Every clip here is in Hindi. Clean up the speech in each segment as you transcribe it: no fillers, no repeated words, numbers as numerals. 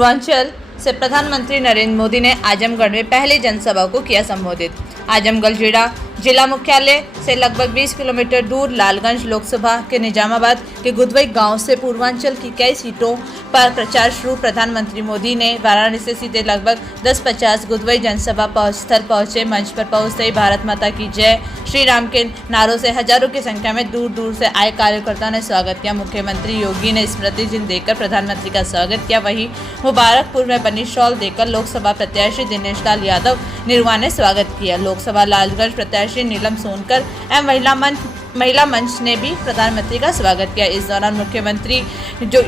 पूर्वांचल से प्रधानमंत्री नरेंद्र मोदी ने आजमगढ़ में पहली जनसभा को किया संबोधित। आजमगढ़ जिला मुख्यालय से लगभग 20 किलोमीटर दूर लालगंज लोकसभा के निजामाबाद के गुदवई गांव से पूर्वांचल की कई सीटों पर प्रचार शुरू। प्रधानमंत्री मोदी ने वाराणसी सीधे लगभग 10-50 गुदवई जनसभा स्थल पहुंचे। मंच पर पहुंचते ही भारत माता की जय, श्री राम के नारों से हजारों की संख्या में दूर दूर से आए कार्यकर्ताओं ने स्वागत किया। मुख्यमंत्री योगी ने स्मृति चिन्ह देकर प्रधानमंत्री का स्वागत किया। वहीं मुबारकपुर में बनी शॉल देकर लोकसभा प्रत्याशी दिनेश लाल यादव निर्वा ने स्वागत किया। लोकसभा लालगंज प्रत्याशी नीलम सोनकर एवं महिला मंच ने भी प्रधानमंत्री का स्वागत किया। इस दौरान मुख्यमंत्री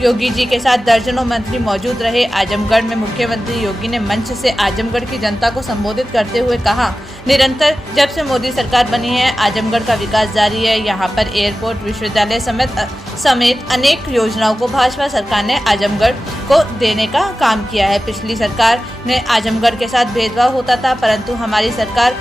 योगी जी के साथ दर्जनों मंत्री मौजूद रहे। आजमगढ़ में मुख्यमंत्री योगी ने मंच से आजमगढ़ की जनता को संबोधित करते हुए कहा, निरंतर जब से मोदी सरकार बनी है आजमगढ़ का विकास जारी है। यहाँ पर एयरपोर्ट, विश्वविद्यालय समेत अनेक योजनाओं को भाजपा सरकार ने आजमगढ़ को देने का काम किया है। पिछली सरकार ने आजमगढ़ के साथ भेदभाव होता था, परंतु हमारी सरकार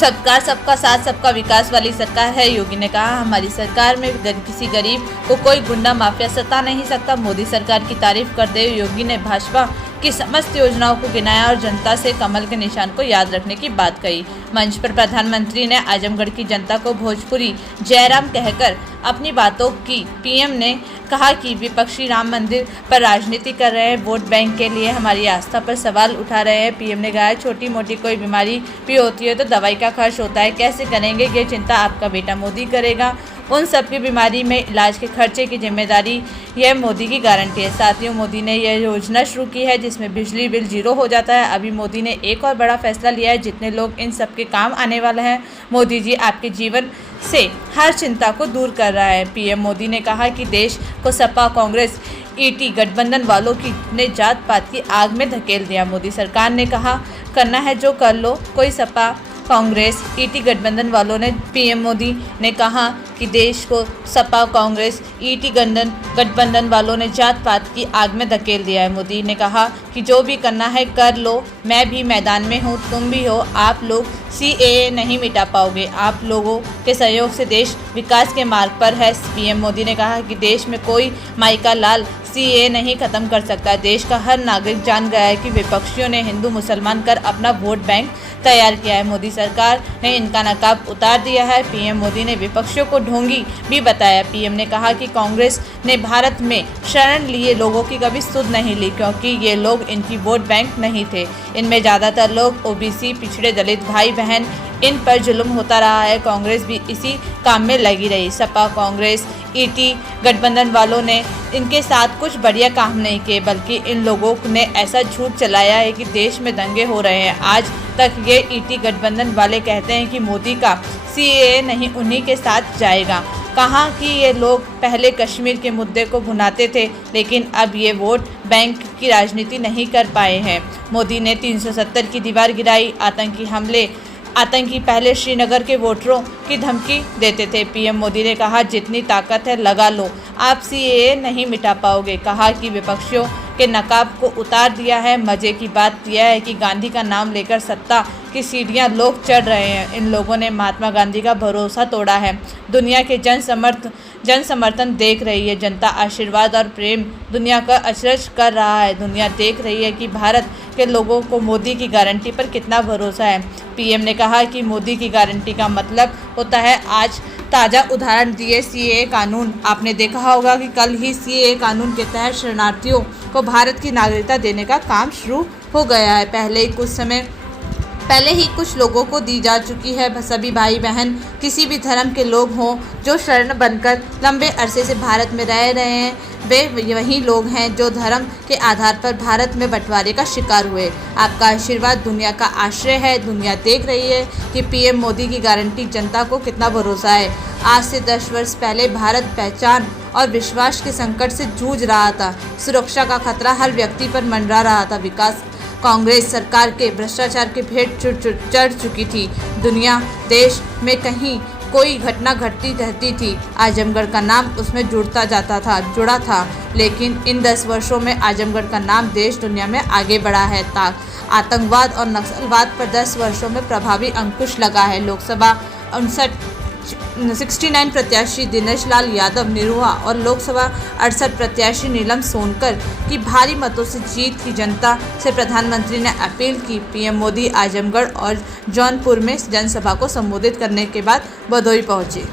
सबका साथ सबका विकास वाली सरकार है। योगी ने कहा, हमारी सरकार में किसी गरीब को कोई गुंडा माफिया सता नहीं सकता। मोदी सरकार की तारीफ करते हुए योगी ने भाजपा की समस्त योजनाओं को गिनाया और जनता से कमल के निशान को याद रखने की बात कही। मंच पर प्रधानमंत्री ने आजमगढ़ की जनता को भोजपुरी जयराम कहकर अपनी बातों की। पीएम ने कहा कि विपक्षी राम मंदिर पर राजनीति कर रहे हैं, वोट बैंक के लिए हमारी आस्था पर सवाल उठा रहे हैं। पीएम ने कहा, छोटी मोटी कोई बीमारी भी होती है तो दवाई का खर्च होता है, कैसे करेंगे ये चिंता आपका बेटा मोदी करेगा। उन सबकी बीमारी में इलाज के खर्चे की जिम्मेदारी यह मोदी की गारंटी है। साथियों, मोदी ने यह योजना शुरू की है जिसमें बिजली बिल 0 हो जाता है। अभी मोदी ने एक और बड़ा फैसला लिया है, जितने लोग इन सब के काम आने वाले हैं। मोदी जी आपके जीवन से हर चिंता को दूर कर रहा है। पीएम मोदी ने कहा कि देश को सपा, कांग्रेस, ईटी गठबंधन वालों की ने जात पात की आग में धकेल दिया। मोदी सरकार ने कहा, करना है जो कर लो, कोई सपा, कांग्रेस, ईटी गठबंधन वालों ने। पीएम मोदी ने कहा कि देश को सपा, कांग्रेस, ईटी गठबंधन वालों ने जात पात की आग में धकेल दिया है। मोदी ने कहा कि जो भी करना है कर लो, मैं भी मैदान में हूँ, तुम भी हो। आप लोग CAA नहीं मिटा पाओगे। आप लोगों के सहयोग से देश विकास के मार्ग पर है। पीएम मोदी ने कहा कि देश में कोई माई का लाल CAA नहीं खत्म कर सकता। देश का हर नागरिक जान गया है कि विपक्षियों ने हिंदू मुसलमान कर अपना वोट बैंक तैयार किया है। मोदी सरकार ने इनका नकाब उतार दिया है। पीएम मोदी ने विपक्षियों को ढोंगी भी बताया। पीएम ने कहा कि कांग्रेस ने भारत में शरण लिए लोगों की कभी सुध नहीं ली, क्योंकि ये लोग इनकी वोट बैंक नहीं थे। इनमें ज़्यादातर लोग OBC, पिछड़े दलित भाई बहन, इन पर जुल्म होता रहा है। कांग्रेस भी इसी काम में लगी रही। सपा, कांग्रेस, ईटी गठबंधन वालों ने इनके साथ कुछ बढ़िया काम नहीं किए, बल्कि इन लोगों ने ऐसा झूठ चलाया है कि देश में दंगे हो रहे हैं। आज तक ये ईटी गठबंधन वाले कहते हैं कि मोदी का CAA नहीं उन्हीं के साथ जाएगा। कहा कि ये लोग पहले कश्मीर के मुद्दे को भुनाते थे, लेकिन अब ये वोट बैंक की राजनीति नहीं कर पाए हैं। मोदी ने 370 की दीवार गिराई। आतंकी पहले श्रीनगर के वोटरों की धमकी देते थे। पीएम मोदी ने कहा, जितनी ताकत है लगा लो, आप CAA नहीं मिटा पाओगे। कहा कि विपक्षियों के नकाब को उतार दिया है। मजे की बात यह है कि गांधी का नाम लेकर सत्ता की सीढ़ियां लोग चढ़ रहे हैं। इन लोगों ने महात्मा गांधी का भरोसा तोड़ा है। दुनिया के जन समर्थन देख रही है। जनता आशीर्वाद और प्रेम दुनिया का अचरज कर रहा है। दुनिया देख रही है कि भारत के लोगों को मोदी की गारंटी पर कितना भरोसा है। पीएम ने कहा कि मोदी की गारंटी का मतलब होता है, आज ताज़ा उदाहरण दिए CAA कानून। आपने देखा होगा कि कल ही CAA कानून के तहत शरणार्थियों को भारत की नागरिकता देने का काम शुरू हो गया है। पहले ही कुछ लोगों को दी जा चुकी है। सभी भाई बहन किसी भी धर्म के लोग हों जो शरण बनकर लंबे अरसे से भारत में रह रहे हैं, वे वही लोग हैं जो धर्म के आधार पर भारत में बंटवारे का शिकार हुए। आपका आशीर्वाद दुनिया का आश्रय है। दुनिया देख रही है कि पीएम मोदी की गारंटी जनता को कितना भरोसा है। आज से 10 वर्ष पहले भारत पहचान और विश्वास के संकट से जूझ रहा था। सुरक्षा का खतरा हर व्यक्ति पर मंडरा रहा था। विकास कांग्रेस सरकार के भ्रष्टाचार के भेंट चढ़ चुकी थी। दुनिया देश में कहीं कोई घटना घटती रहती थी, आजमगढ़ का नाम उसमें जुड़ा था। लेकिन इन 10 वर्षों में आजमगढ़ का नाम देश दुनिया में आगे बढ़ा है। आतंकवाद और नक्सलवाद पर 10 वर्षों में प्रभावी अंकुश लगा है। लोकसभा 69 प्रत्याशी दिनेश लाल यादव निरुआ और लोकसभा 68 प्रत्याशी नीलम सोनकर की भारी मतों से जीत की जनता से प्रधानमंत्री ने अपील की। पीएम मोदी आजमगढ़ और जौनपुर में जनसभा को संबोधित करने के बाद भदोही पहुंचे।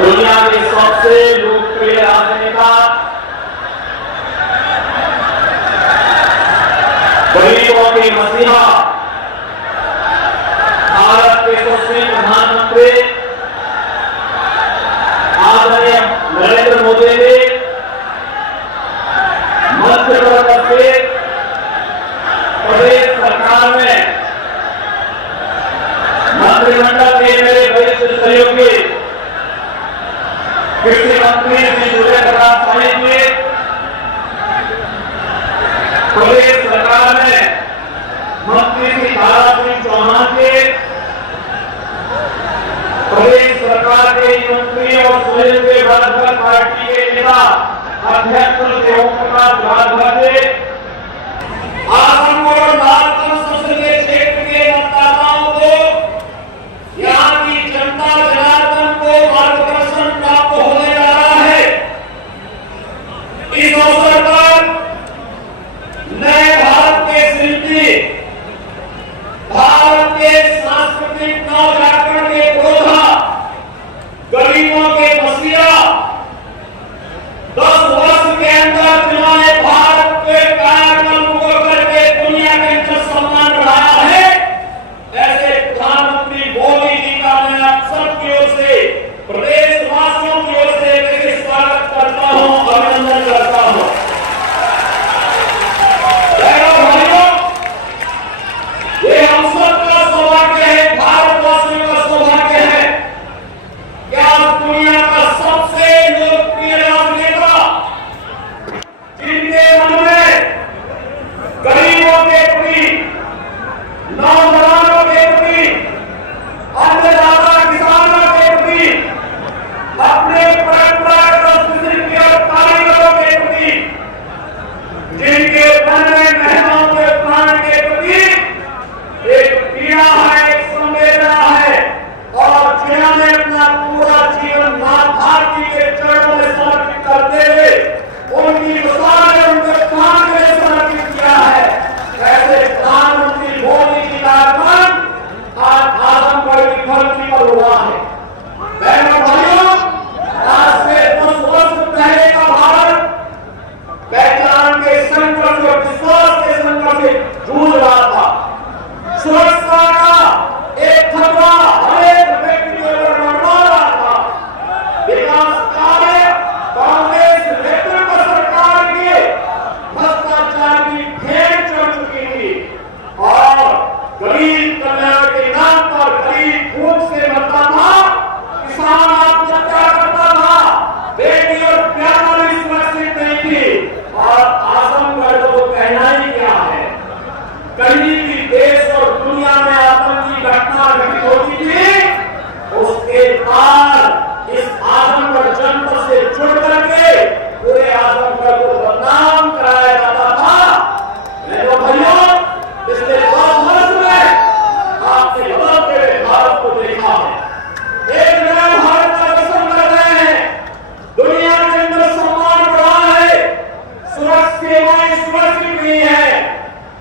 दुनिया के सबसे लोकप्रिय राजनेता, गरीबों के मसीहा, भारत के यशस्वी प्रधानमंत्री आदरणीय नरेंद्र मोदी ने मध्य प्रदेश के प्रदेश सरकार में मंत्रिमंडल के मेरे वरिष्ठ सहयोगी कृषि मंत्री श्री सूर्य प्रकाश साहिब ने प्रदेश सरकार में मंत्री श्री दारा सिंह चौहान के प्रदेश सरकार के मंत्री और स्वयं के भाजपा पार्टी के नेता अध्यक्ष श्री ओम प्रकाश राजभर ने आजमगढ़ और लालगंज संसदीय क्षेत्र के मतदाताओं को, यहाँ की जनता जनार्दन को मार्गदर्शन प्राप्त होने जा रहा है। इस अवसर पर नए भारत के शिल्पी, भारत के सांस्कृतिक नवजागरण के पुरोधा, गरीबों के मसीहा, 10 वर्ष के अंदर जिन्होंने भारत के कायाकल्प को करके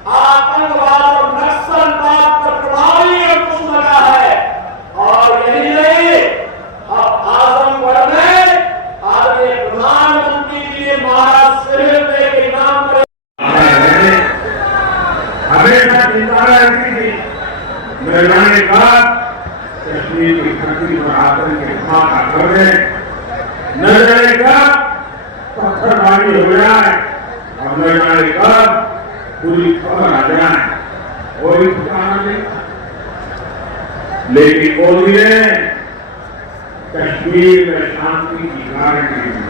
आतंकवाद और नक्सलवाद पर प्रभावी अंकुश लगा है। और यही नहीं, अब आजमगढ़ में आदरणीय प्रधानमंत्री जी ने महाराज सिविल के नाम पर हमेशा चिंता रहती थी। मैंने कहा कश्मीर की धरती पर आकर के माता कर दे, न जाने कब पत्थरबाजी हो जाए और न जाने कब पूरी खबर आ जाए, कोई ठिकाना नहीं। लेकिन मोदी ने कश्मीर में शांति की गारंटी दी।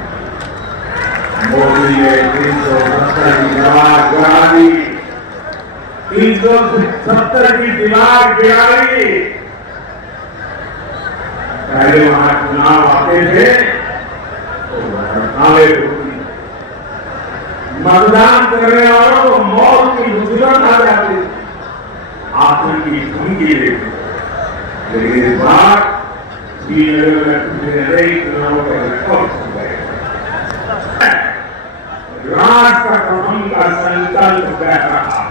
मोदी ने 370 की दीवार गिरा दी, 370 की दीवार गिराई। पहले वहां चुनाव आते थे तो हड़तालें होती, मतदान करने वालों को मौत की मुसीबत आ जाती, आतंकी धमकी देती। लेकिन इस बार श्रीनगर में नई चुनाव के रिकॉर्ड हो गए। राष्ट्र प्रथम का संकल्प कर रहा।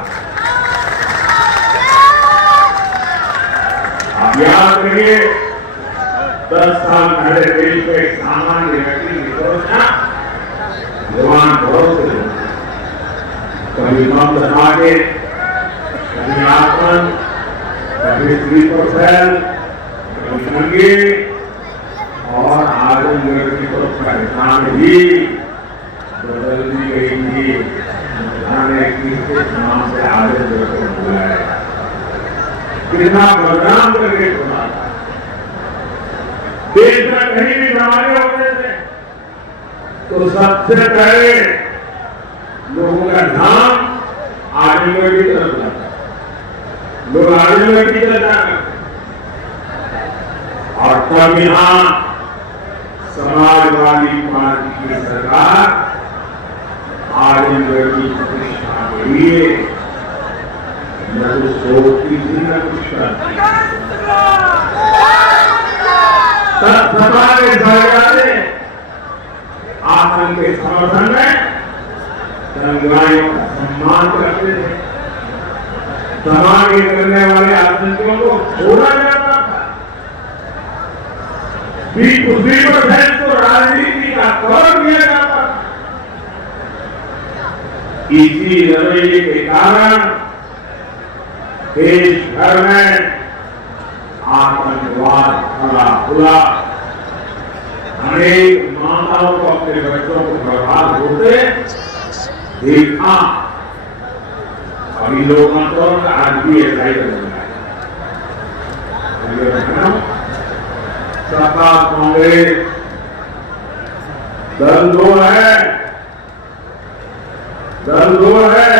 आप याद करिए, 10 साल पहले देश में एक सामान्य व्यक्ति की सोचना जवान भरोसे कभी बम दबा के, कभी आसमान, कभी स्लीपर सेल, कभी संगे, और आजमगढ़ की तो पहचान भी बदल दी गई थी। किसके नाम से आजमगढ़ को बुलाया, कितना बदनाम करके सुना। देश में कहीं भी धमाके होते थे तो सबसे पहले लोगों का ध्यान आजमगढ़ की तरफ जाता, लोग आजमगढ़ की तरफ जाते। और तब यहां समाजवादी पार्टी की सरकार आजमगढ़ की प्रतिष्ठा के लिए न तो सोचती थी न कुछ करती। तब हमारे सरकारें आतंक के समर्थन में दंगाइयों का सम्मान करते थे। दंगे करने वाले आतंकियों को छोड़ा जाता था। 20% को राजनीति का कवर दिया जाता था। इसी रवैये के कारण देश भर में आतंकवाद फला फूला। अनेक माताओं को अपने बच्चों को बर्बाद होते देखा। अभी लोगों को आज भी ऐसा ही लगता है। सपा कांग्रेस दल दो है,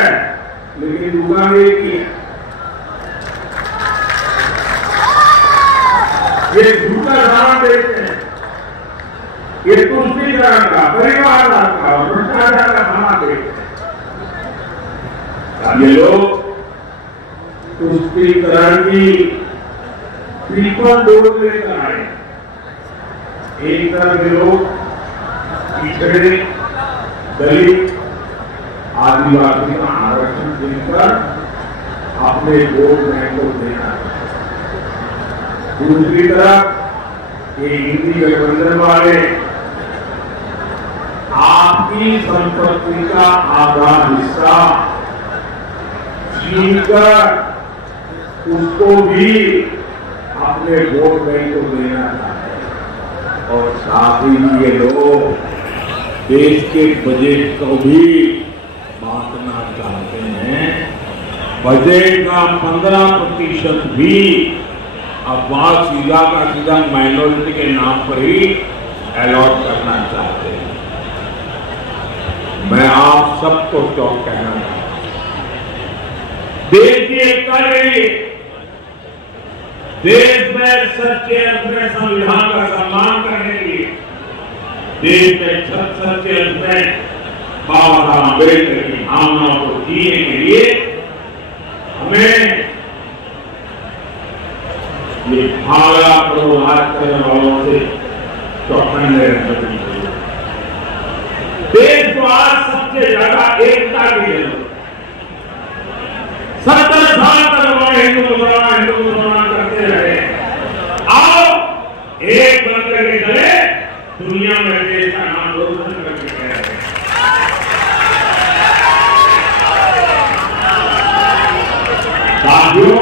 लेकिन दुकान एक ही है। ये झूठा दान देते हैं, ये तुष्टिकरण का, परिवार का और भ्रष्टाचार का खाना देते हैं। ये लोग तुष्टिकरण की पीपल डोर लेकर आए। एक तरफ के लोग पिछड़े, दलित, आदिवासी का आरक्षण देकर अपने वोट बैंक को देना, दूसरी तरफ ये हिंदी गठबंधन वाले आपकी संपत्ति का आधा हिस्सा छीन कर उसको भी अपने वोट बैंक को देना चाहते हैं। और साथ ही ये लोग देश के बजट को भी बांटना चाहते हैं। बजट का 15% भी अब वहां सीधा का सीधा माइनॉरिटी के नाम पर ही अलॉट करना चाहते हैं। मैं आप सबको चौक कहना चाहता हूं, देश की एकता के लिए, देश में सच्चे अर्थ में संविधान का सम्मान करने के लिए, देश में सच्चे अर्थ में बाबा साहब अम्बेडकर की भावनाओं को जीने के लिए हमें ये भागा प्रभावित करने वालों से चौकन्ने रहना चाहिए। देश को आज सबसे ज्यादा एकता की जरूरत है। हिंदू मुसलमान करते रहे। आओ एक बनकर के चले, दुनिया में देश का नाम रोशन करके गए। साथियों,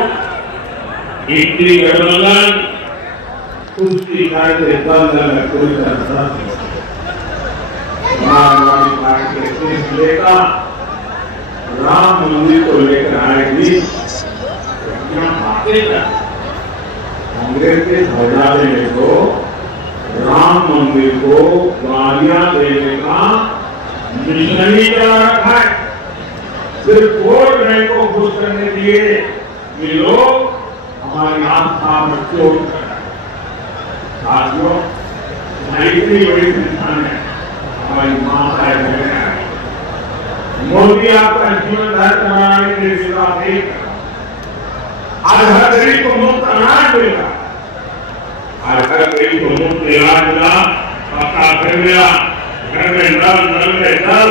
इतनी गठबंधन उसकी करते बंधन में कोई तरह नहीं। समाजवादी पार्टी के फैसले का राम मंदिर को लेकर आएगी, क्या बातें कर। कांग्रेस के झंडे में तो राम मंदिर को गालियां देने का मिशन ही चला रखा है। सिर्फ वोट बैंक को खुश करने के लिए ये लोग हमारी आस्था में चोट कर रहे हैं। साथियों, इतनी बड़ी संख्या में हमारी माताएं बहनें आई। मोदी आपका जीवन धर बनाने के लिए सेवा नहीं कर रहा। आज हर गरीब को मुफ्त अनाज मिल रहा, आज हर गरीब को मुफ्त इलाज मिला, पक्का घर मिला, घर में नल में जल।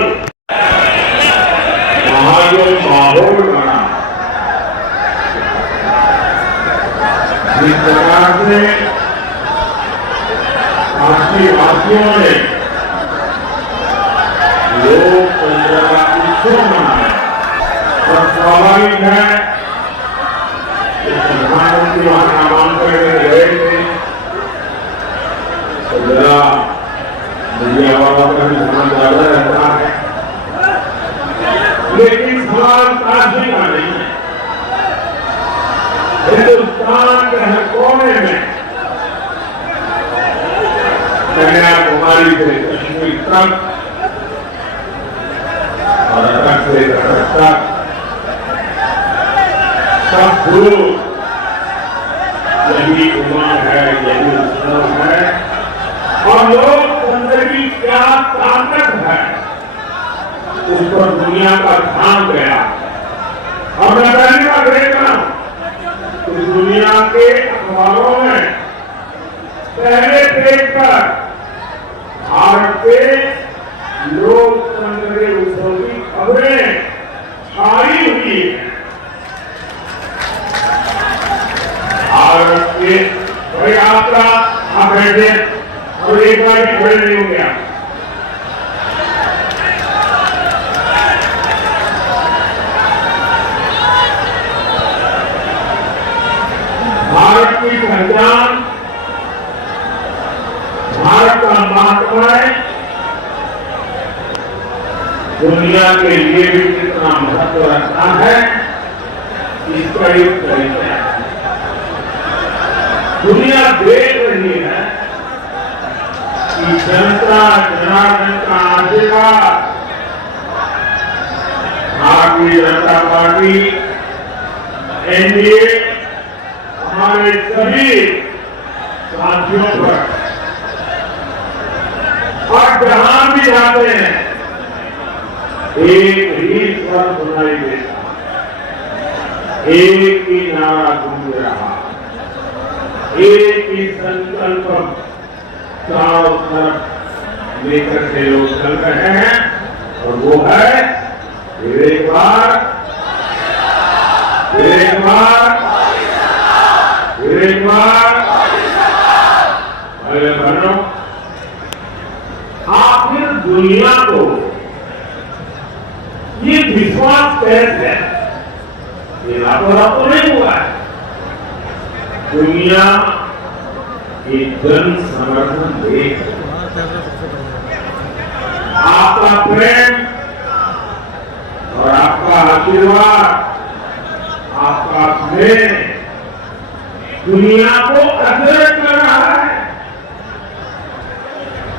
वहां जो माहौल बना, जिस प्रकार से काशीवासियों ने लोग उत्सव मनाए, और स्वाभाविक है प्रधानमंत्री वहां नामांकन करके गए थे, तो जरा मीडिया वालों का भी ध्यान ज्यादा रहता है। लेकिन सवाल काशी का नहीं है। हिंदुस्तान के हर कोने में, कन्याकुमारी से कश्मीर तक और तक से तक सब लोग यही उमंग है, यही उत्सव है, और लोकतंत्र की क्या ताकत है उस पर दुनिया का ध्यान गया। और मैं पहली बार देख रहा हूं कि दुनिया के अखबारों में पहले पेज पर भारत के लोकतंत्र के उत्सव की खबरें छाई हुई है। भारत के कोई यात्रा आप बैठे और एक बार भी खड़े नहीं हो गया। भारत की पहचान, भारत का महात्मा दुनिया के लिए भी कितना महत्व रखता है, इसका एक तरीका है। दुनिया देख रही है कि जनता जनार्दन का आशीर्वाद भारतीय जनता पार्टी, एनडीए, हमारे सभी साथियों पर, और जहां भी जाते हैं एक ही स्वर सुनाई देता, एक ही नारा गूंज रहा, एक ही संकल्प चारों तरफ लेकर के लोग चल रहे हैं, और वो है एक बार अरे बहनों, आखिर दुनिया को ये विश्वास कैसे है? ये रातों नहीं हुआ है। दुनिया एक जन समर्थन देश, आपका प्रेम और आपका आशीर्वाद, आपका स्नेह दुनिया को अग्रसर कर रहा है।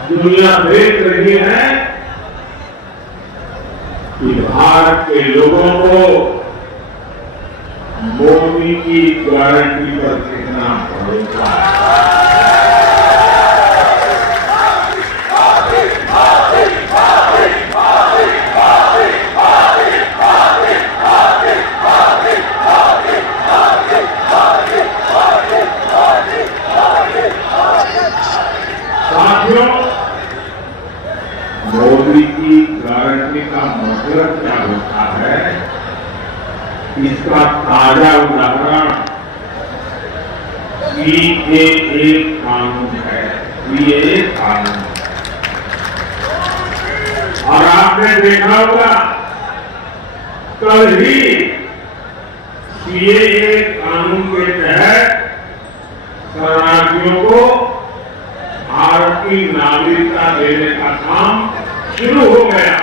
दुनिया देख रही है कि भारत के लोगों को मोदी की गारंटी पर कितना भरोसा है। मोदी की गारंटी का मतलब क्या होता है? इसका ताजा उदाहरण सीएए कानून है। सीएए कानून, और आपने देखा होगा कल ही सीएए कानून के तहत शरणार्थियों को भारत की नागरिकता देने का काम शुरू हो गया।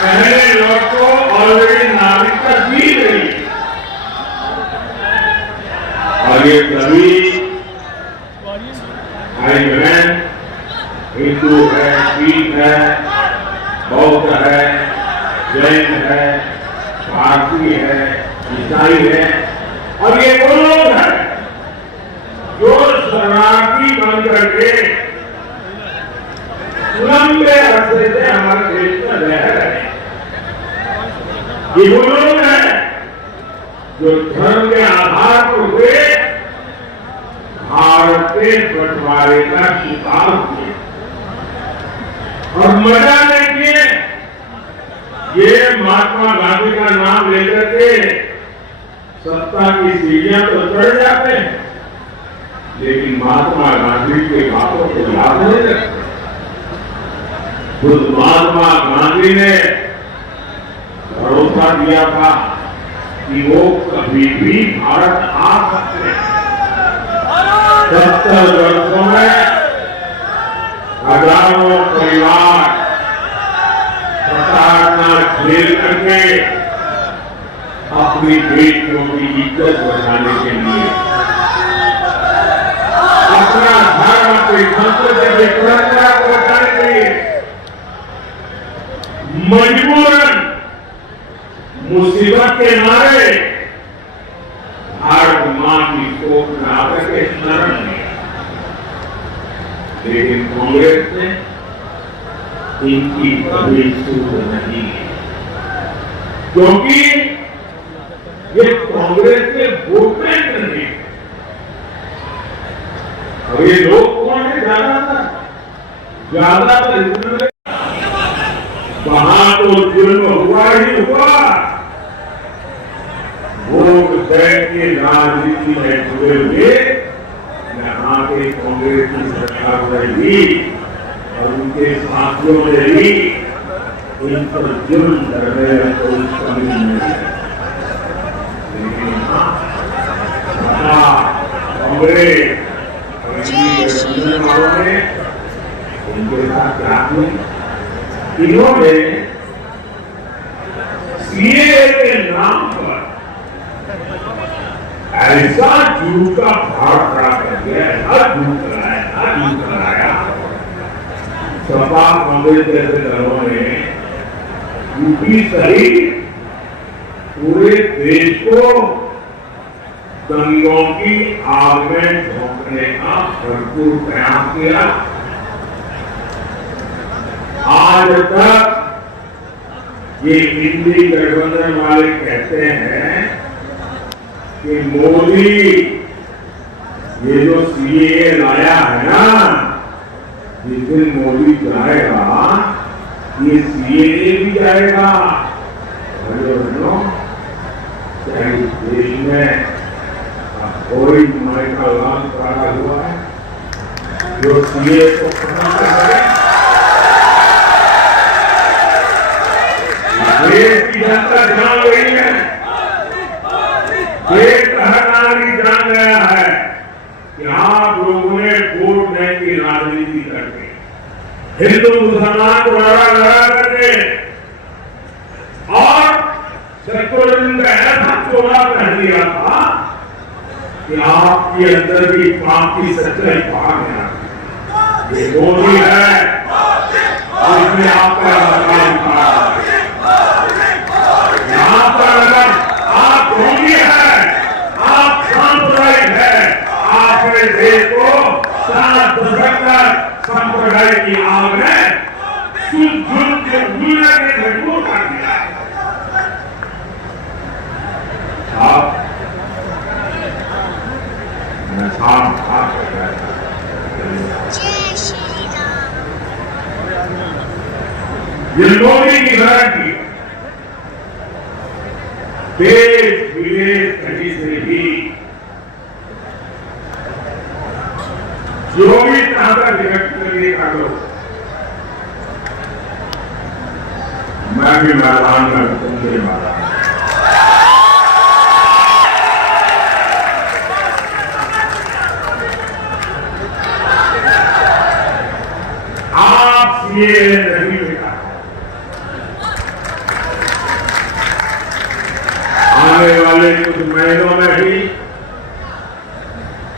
पहले लोग को ऑलरेडी नागरिकता दी गई, और ये सभी भाई बहन हिंदू है, सिख है, बौद्ध है, जैन है, भारतीय है, ईसाई है, और ये वो लोग हैं जो शरणार्थी बन करके लंबे अरसे से हमारे देश में रह रहे हैं। ये वो लोग हैं जो धर्म के आधार पर हुए भारत के बंटवारे का शिकार हुए, और मजा देखिए, ये महात्मा गांधी का नाम लेकर के सत्ता की सीढ़ियां तो चढ़ जाते हैं, लेकिन महात्मा गांधी के बातों को याद नहीं रखते। खुद महात्मा गांधी ने भरोसा दिया था कि वो कभी भी भारत आ सकते हैं। 70 वर्षों में हजारों परिवार प्रताड़ना झेल करके अपनी बेटियों की इज्जत बढ़ाने के लिए अपना धर्म, अपनी संस्कृति की परंपरा को बचाने के लिए मजबूरन मुसीबत के मारे भारत मां की कोख में आकर के शरण लिया, लेकिन कांग्रेस ने इनकी कभी सुध नहीं है, क्योंकि ये कांग्रेस के वोट बैंक नहीं। अब ये लोग कौन है? ज्यादातर वहां तो जुल्म हुआ ही हुआ, वोट बैंक की राजनीति में जुड़े हुए यहाँ के कांग्रेस की सरकार रही और उनके साथियों ने भी इन पर जुल्म करने में कोई कमी नहीं है। लेकिन कांग्रेस वालों ने उनके साथ क्या किया? इन्होंने सीएए के नाम पर ऐसा झूठ का भाव खड़ा कर दिया, हर झूठ कराया। सपा कांग्रेस जैसे दलों ने यूपी सहित पूरे देश को दंगों की आग में झोंकने का भरपूर प्रयास किया। आज तक ये इंडी गठबंधन वाले कहते हैं कि मोदी ये जो सीएए लाया है ना, जिस दिन मोदी जाएगा ये सीएए भी जाएगा। चाहे इस देश में कोई माइका लाल पड़ा हुआ है जो सीएए को खत्म करेगा। देश की जनता जान गई है, देश हर नागरिक जान गया है कि आप लोगों ने वोट बैंक की राजनीति करके हिंदू मुसलमान को लड़ा करके और सेक्युलरिज्म का ऐसा चोला कर दिया था कि आपके अंदर भी पाप की सच्चाई बाहर में आ गई। ये मोदी है जिसने आपका यहाँ पर अगर आप ढोंगी है, आप सांप्रदायिक है, आपने देश को 7 दशक तक सांप्रदायिक की आग में झुल के मजबूर कर दिया। आप ये मोदी की गारंटी देश विदेश कहीं से भी जो भी ताकत व्यक्त करने का लो, मैं भी मैदान में घूमने वाला हूं। आप ये नहीं बेटा, आने वाले कुछ महीनों में ही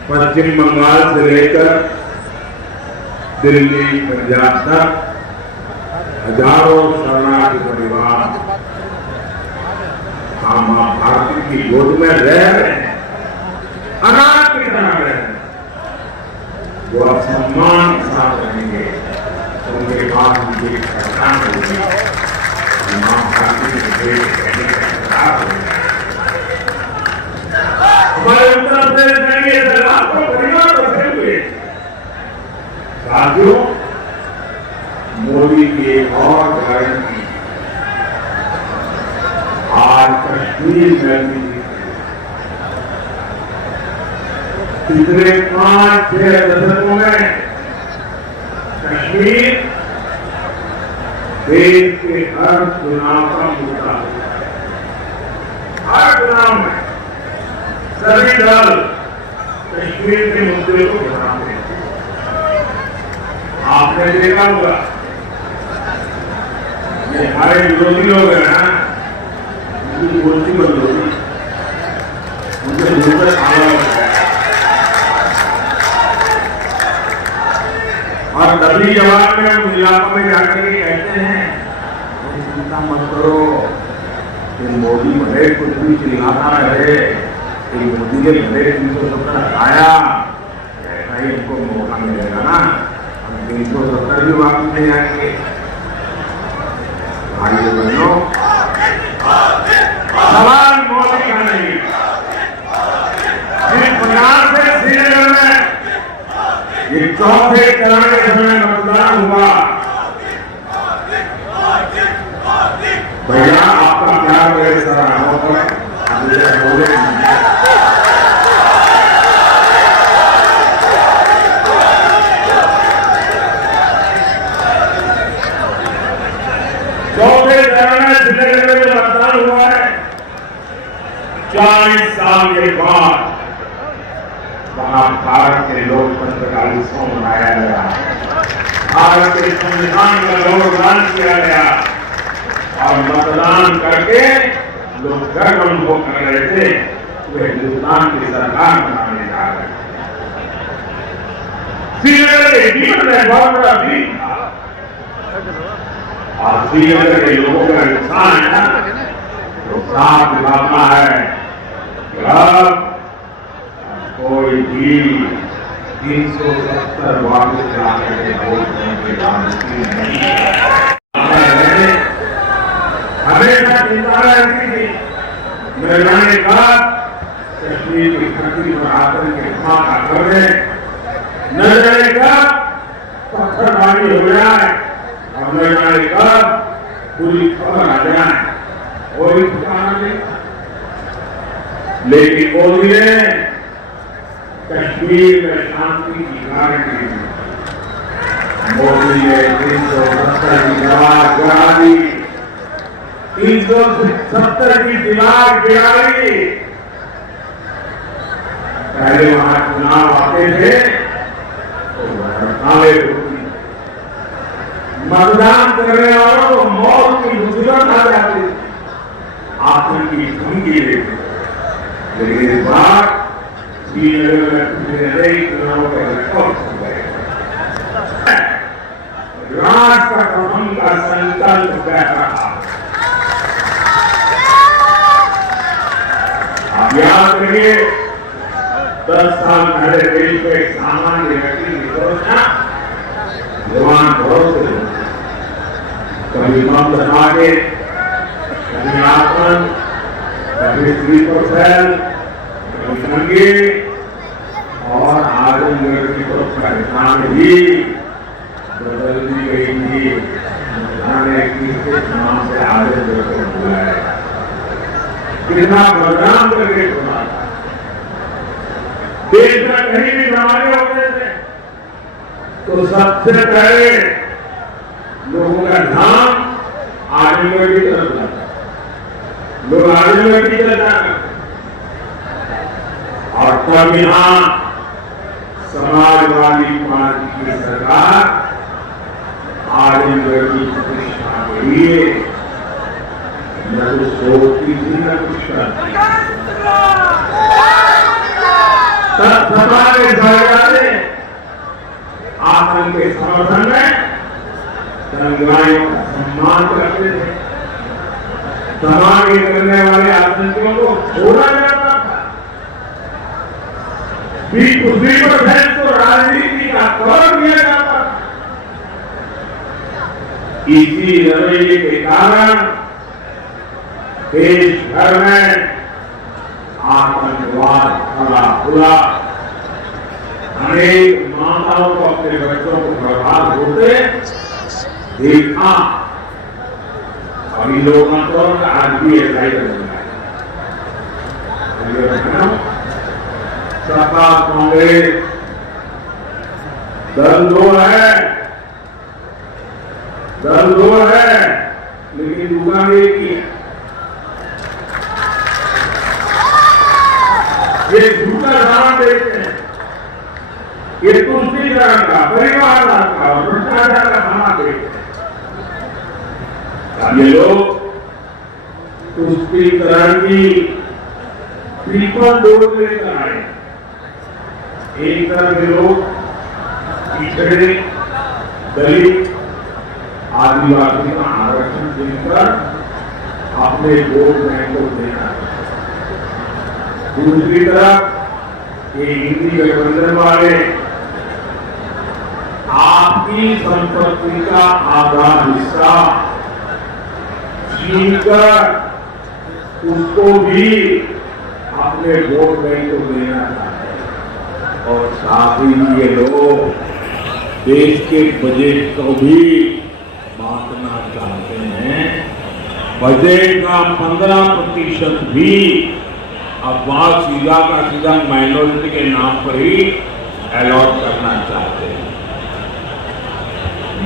पश्चिम बंगाल से लेकर दिल्ली पंजाब तक हजारों शरणार्थी परिवार हम मां भारती की गोद में रह रहे हैं, अनाथ की तरह रह रहे हैं। वो अब सम्मान के साथ रहेंगे, उनके बाद उनकी पहचान होगी, मां भारती के बेटे कहने का इंतजार होगा। हमारे उत्तर प्रदेश में ये लाखों परिवार बसे हुए साथियों, मोदी की एक और गारंटी आज कश्मीर में भी पिछले 5-6 दशकों में कश्मीर देश के हर चुनाव का मुद्दा है। हर चुनाव में सभी दल कश्मीर के मुद्दे को बढ़ाते हैं। आपने देखा होगा, ये हमारे विरोधी लोग हैं ना, उनकी गोष्ठी बंद होगी, उनके मुंह पर ताला लग गया। और तभी जवाब में उन इलाकों में जाकर के कहते हैं, चिंता मत करो, कि मोदी भले कुछ भी चिल्लाता रहे, मोदी के भले 370 आया, ऐसा ही उनको मौका मिलेगा ना, हम 370 भी वापस नहीं आएंगे। भाइयों बहनों, सवाल मोदी का नहीं, जिस प्रकार से श्रीनगर में ये चौथे चरण के समय मतदान हुआ, भैया आपका क्या मेरे सराहों पर चौथे चरण में श्रीनगर में मतदान हुआ है। 40 साल के बाद वहां भारत के लोकतंत्र का उत्सव मनाया गया, भारत के संविधान का गौरवगान किया गया और मतदान करके लोग गर्व अनुभव कर रहे थे, वे हिंदुस्तान की सरकार बनाने जा रहे हैं। श्रीनगर जीवन में बहुत बड़ा दिन था और श्रीनगर के लोगों का नुकसान है ना, तो साफ दिखाता है कि अब कोई भी 370 वापस जाने के वोट देने की राजनीति नहीं है। हमेशा चिंता रहती थी, मैंने कहा कश्मीर की धरती पर आतंक के धमाका कर दे, न जाने कब पत्थरबाजी हो जाए और न जाने कब पूरी खबर आ जाए, कोई ठिकाना नहीं। लेकिन मोदी ने कश्मीर में शांति की गारंटी दी। मोदी ने 370 की दीवार गिरा दी, 370 की दीवार गिरा दी। पहले वहां चुनाव आते थे तो हड़तालें होती, मतदान करने वालों को मौत की मुसीबत आ जाती, आतंक की धमकी देती। लेकिन इस बार श्रीनगर में पिछले कई चुनावों के रिकॉर्ड हो गए। राष्ट्र प्रथम का संकल्प कर रहा। आप याद करिए, 10 साल पहले देश में एक सामान्य व्यक्ति की सोचना जवान भरोसे होती, कभी बम धमा के, कभी आत्मन, कभी स्लीपर सेल, कभी दंगे और आजमगढ़ की तो पहचान ही बदल दी गई थी। जाने किसके नाम से आजमगढ़ को बुलाया। कितना बदनाम करके छोड़ा था। देश में कहीं भी हमारे होते थे तो सबसे पहले लोगों का ध्यान आजमगढ़ की तरफ जाता, लोग आजमगढ़ की तरफ जाते और तब यहां समाजवादी पार्टी की सरकार आजमगढ़ की प्रतिष्ठा के लिए न तो सोचती थी न कुछ करती। तब हमारे सरकारें आतंक के समर्थन में दंगाइयों का सम्मान करते थे। दंगे करने वाले आतंकियों को छोड़ा जाता था। 20% को राजनीति का कवर दिया जाता था। इसी रवैये के कारण देश भर में आतंकवाद फैला हुआ। अनेक माताओं को अपने बच्चों को बर्बाद होते देखा। अभी लोग आज भी ऐसा ही करना है। सपा कांग्रेस दल दो है लेकिन दुकान एक ही है। ये झूठा दावा देते हैं, ये तुष्टिकरण का परिवार का और भ्रष्टाचार का खाना देते हैं। ये लोग तुष्टिकरण की ट्रिपल डोज लेकर आए। एक तरफ के लोग पिछड़े दलित आदिवासी का आरक्षण देकर अपने वोट बैंक को देना, दूसरी तरफ ये हिंदी गठबंधन वाले आपकी संपत्ति का आधा हिस्सा छीनकर उसको भी अपने वोट बैंक को देना चाहते हैं और साथ ही ये लोग देश के बजट को भी बांटना चाहते हैं। बजट का 15% भी अब वहां सीधा का सीधा माइनॉरिटी के नाम पर ही अलॉट करना चाहते हैं।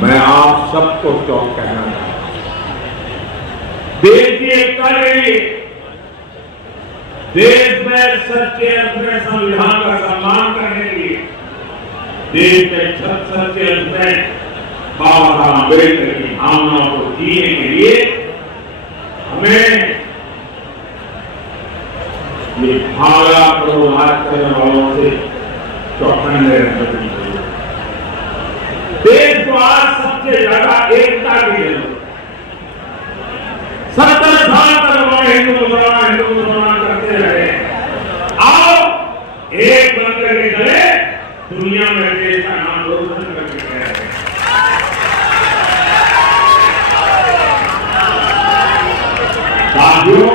मैं आप सबको चौक कहना चाहता हूं, देश की एकता के लिए, देश में सच्चे अर्थ में संविधान का सम्मान करने के लिए, देश में सच्चे अर्थ में बाबा साहब अम्बेडकर की भावनाओं को जीने के लिए हमें ये भागा प्रभावित करने वालों से चौकन्ने रहने की जरूरत है। देश को आज सबसे ज्यादा एकता की जरूरत है। 70 साल तक हिंदू मुसलमान करते रहे। आओ एक बन करके चले, दुनिया में देश का नाम रोशन करके गए। साथियों,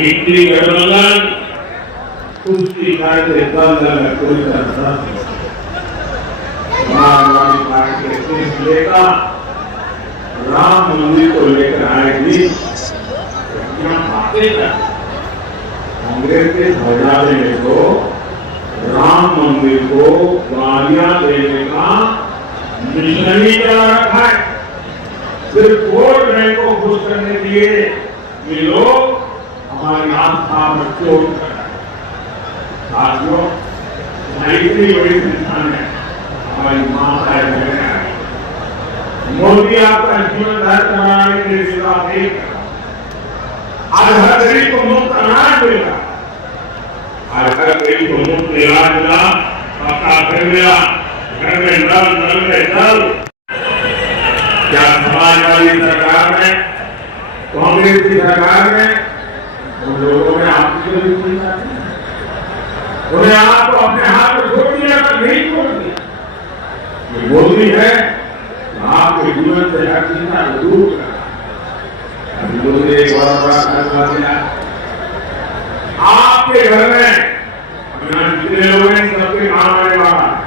इतनी गठबंधन उसकी करते दल कोई तरह समाजवादी पार्टी के शीर्ष नेता राम मंदिर को लेकर आएगी, क्या बातें कर। कांग्रेस के ध्वजा देने को, राम मंदिर को गालियां देने का मिशन ही चला रखा है। सिर्फ वोट बैंक को खुश करने के लिए ये लोग हमारी आस्था में चोट कर रहे हैं। साथियों, इतनी बड़ी संख्या में हमारी माताएं बहनें आई। मोदी आपका जीवन धर बनाने के लिए नहीं कर रहा। आज हर गरीब को मुफ्त अनाज मिला, आज हर गरीब को मुफ्त इलाज मिला, पक्का घर मिला, घर में नल में जल। क्या समाजवादी सरकार में, कांग्रेस की सरकार में उन लोगों ने आपकी उन्हें आपको अपने हाथ में छोड़ दिया, नहीं छोड़ दिया। ये मोदी है आपके जीवन से हर चिंता को दूर करा। अभी मुझे एक बड़ा फैसला दिया, आपके घर में जितने लोग हैं सबके काम आने वाला है।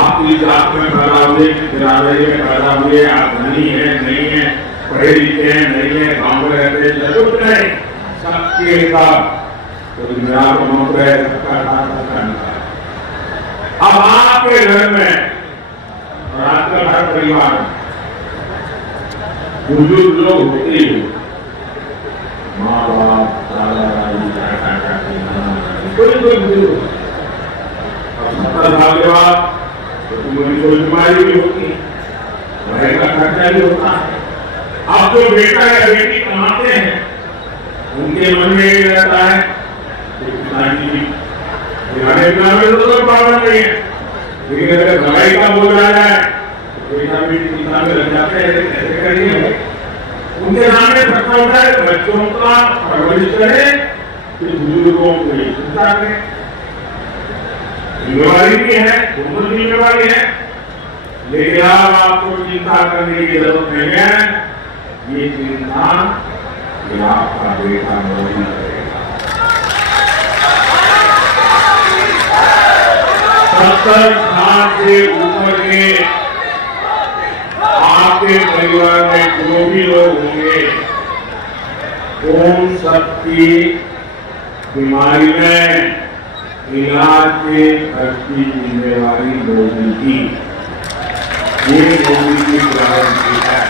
आपकी जात में पैदा हुए, बिरादरी में पैदा हुए, आप धनी है नहीं है, पढ़े लिखे नहीं है, गाँव में रहते जरूरत नहीं, सबके साथ तो मेरा तो मंत्र है सबका साथ सबका निकाल। अब आपके घर में और आपका हर परिवार में बुजुर्ग लोग होते ही हो, माँ बाप, दादा दादी, चाचा चाची, नाना नानी, कोई कोई बुजुर्ग, और 70 साल के बाद तो तुम्हारी कोई बीमारी भी होती है, पढ़ाई का खर्चा भी होता है। अब जो बेटा या बेटी कमाते हैं उनके मन में ये रहता है कि पिताजी दिखाने में तो प्रॉब्लम नहीं है, लेकिन अगर दवाई का बोल आ जाए तो बेटा बेटी चिंता में लग जाते हैं, कैसे करेंगे। उनके सामने प्रश्न होता है बच्चों का परवरिश करें कि बुजुर्गों को चिंता करें। जिम्मेवारी भी है, दोनों जिम्मेवारी है, लेकिन अब आपको चिंता करने की जरूरत नहीं है। ये चिंता ये आपका बेटा मोदी करेगा। 70 साल से ऊपर के आपके परिवार में जो भी लोग होंगे उन सबकी बीमारी में इलाज के खर्च की जिम्मेवारी मोदी की, ये मोदी की गारंटी है।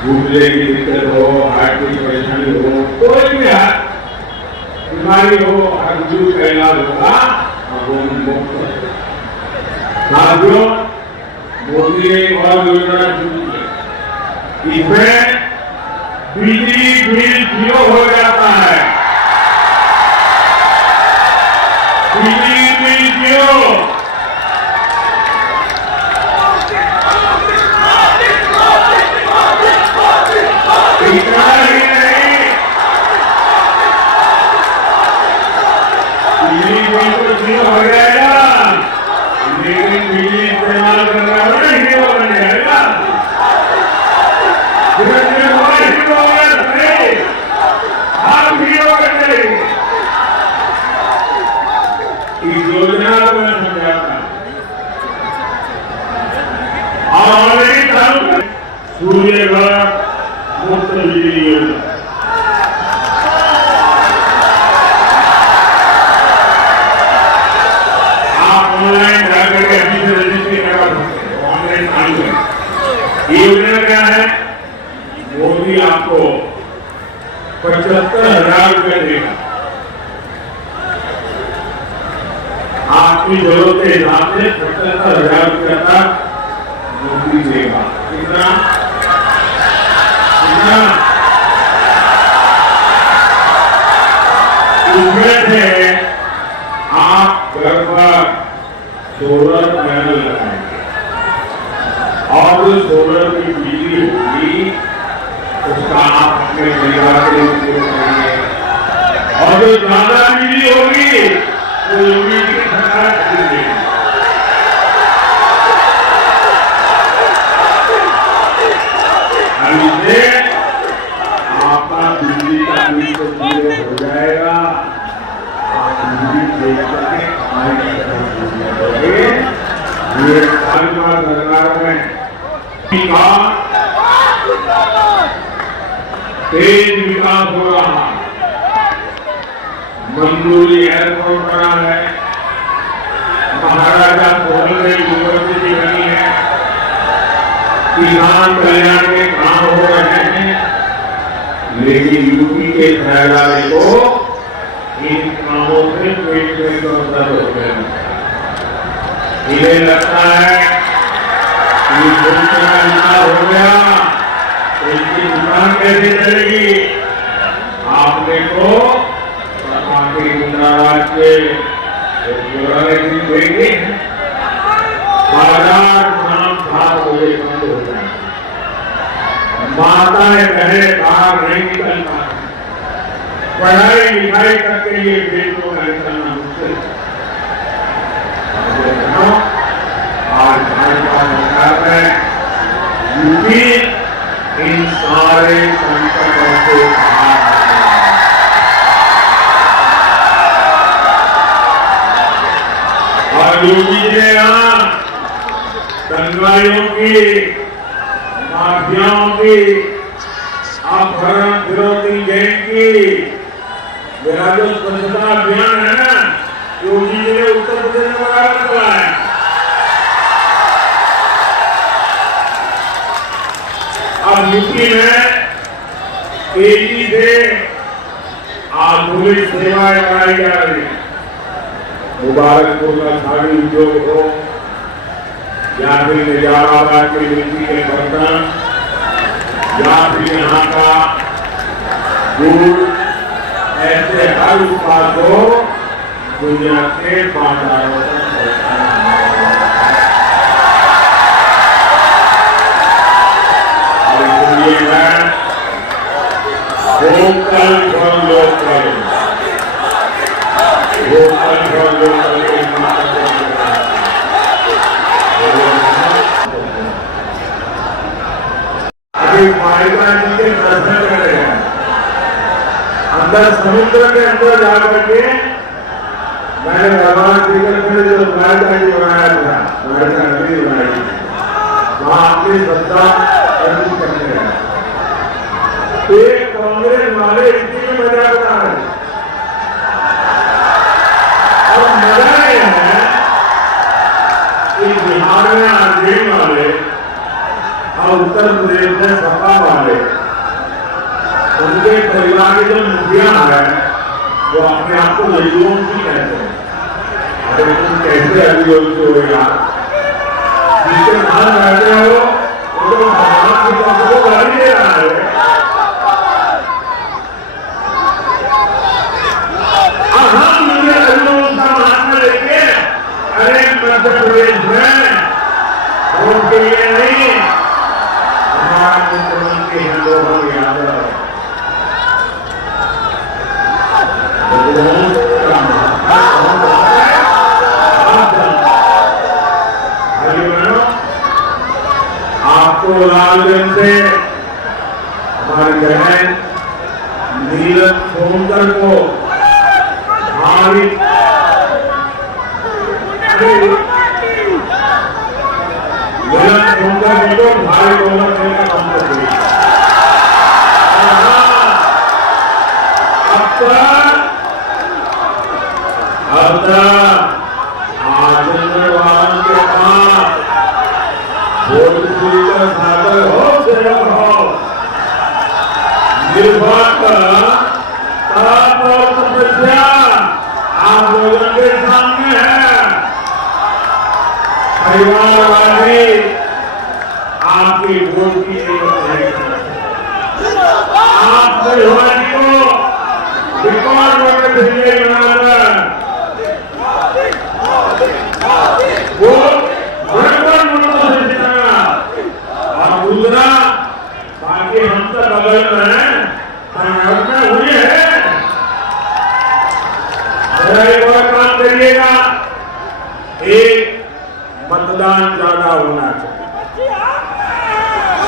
भूखले की दिक्कत हो, हार्ट की परेशानी हो, कोई भी बीमारी हो, हर बुजुर्ग का इलाज होगा और वो मुफ्त। साथियों, मोदी ने एक और योजना शुरू की, इसमें बिजली बिल 0 हो जाता है। बिजली बिल 0। इतना ही नहीं, बिजली बिल तो 0 हो जाएगा, लेकिन बिजली इस्तेमाल करना वाला हीरो बन जाएगा। आप हीरो बन जाएंगे। इस योजना को मैं समझाता और ऑलरेडी चालू कर सूर्य घर मुफ्त बिजली योजना। आप ऑनलाइन जाकर के अभी से रजिस्ट्रेशन करा सकते हैं, ऑनलाइन चालू है। ये योजना क्या है? मोदी आपको 75,000 रुपये देगा, आपकी जरूरत के हिसाब से 75,000 रुपये तक मोदी देगा। कितना? उसमें से आप घर पर सोलर पैनल लगाएंगे और जो सोलर की बिजली होगी उसका आप अपने परिवार के लिए उपयोग करेंगे, और जो ज्यादा बिजली होगी वो जमीन की सरकार खरीदेगी। इससे आपका बिजली का बिल तो 0 हो जाएगा, आप बिजली देख करके ये सरकार में तेज विकास हो रहा है। मंजूरी एयरपोर्ट बना है, महाराजा सोहन यूनिवर्सिटी बनी है, किसान कल्याण के काम हो रहे हैं, लेकिन यूपी के फैलाने को इन कामों से पेट में कमतर हो गया। इन्हें लगता है कि हो गया तो इसकी दुकान कैसे चलेगी। आपने को गुंडाराज के देंगे, बाजार शाम 7 बजे बंद हो जाए, माताएं बहने बाहर नहीं निकल पाती, पढ़ाई लिखाई करके ये बेटों का निकलना मुश्किल है। आज भाजपा सरकार में यूपी इन सारे संकटों से बाहर और यूपी ने यहाँ दंगाइयों की मुहर्रम फिरोजी जयंती, मेरा जो स्वच्छता अभियान है ना, योगी जी ने उत्तर प्रदेश में बराबर चलाया। अब यूपी में तेजी से आधुनिक सेवाएं कराई जा रही है। मुबारकपुर का साड़ी उद्योग हो या फिर निजामाबाद के मिट्टी के बर्तन या फिर यहाँ का दूध, ऐसे हर उत्पाद को दुनिया के बाजारों तक vocal for local, vocal for local के अभी मालिका जी के दर्शन कर रहे हैं। अंदर समुद्र के अंदर जाकर के मैंने भगवान श्री कृष्ण ने जो द्वारका जी बनाया था, द्वारका नगरी बनाई थी, वहां अपनी श्रद्धा अर्पित करते हैं। एक कांग्रेस वाले इसी में मजा बना रहे, और मजा ये है कि बिहार में आरजेडी वाले और उत्तर प्रदेश में सपा वाले, उनके परिवार के जो मुखिया है वो अपने आप को अभियोगी कहते हैं। अरे तुम कैसे अभियोगी हो यार, जिसके नाम रहते हो वो तो भगवान की तरफ को गाली दे रहा है। हम मुझे अभियोग का महात्मा लेके अरे मध्य प्रदेश में वोट के लिए नहीं, हमारा मुख्यमंत्री है लोग यादव, आपको लालगंज से हमारी बहन नीरज सोनकर को भारी नीरज सोनकर को भारी बहुमत देने का काम कर दिया। अब तक आजमगढ़ के पास भोजपुरी का सागर हो सेवक हो, निर्भर ताप और तपस्या आप लोगों के सामने है। परिवार वाले आपकी वोट की जरूरत है। आप परिवार को रिकॉर्ड वोट देंगे बनाकर वो बराबर वोटों से जिताना। और दूसरा, बाकी हम तो बगल में हैं, कर्नाटक में हुए हैं, एक और काम करिएगा, एक मतदान ज्यादा होना चाहिए,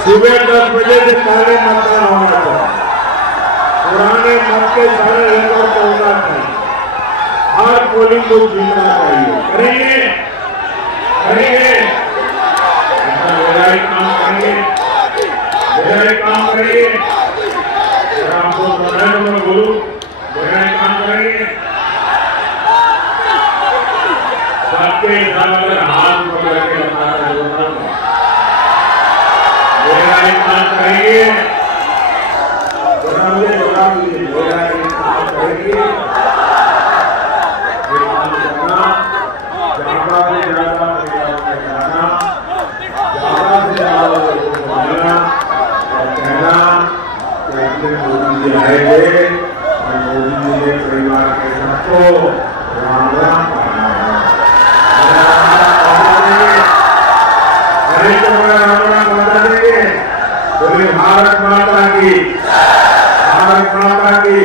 सुबह 10 बजे से पहले मतदान होना चाहिए, पुराने मत के सारे रिकॉर्ड होना चाहिए, हर पोलिंग को जीतना चाहिए। करेंगे करेंगे मेरा एक काम करेंगे, मेरा एक काम करेंगे, आपको बताया तो मैं बोलूं, मेरा एक काम करेंगे, सबके साथ हाथ पकड़ के बताना, मेरा एक काम करेंगे, मुझे बता दीजिए, मेरा एक काम करेंगे, ज्यादा से ज्यादा और कहना कि अपने मोदी जी आए थे और मोदी जी ने परिवार के सबको राम राम कहा है। हरे तो राम राम बता देंगे, बोले भारत माता की, भारत माता की।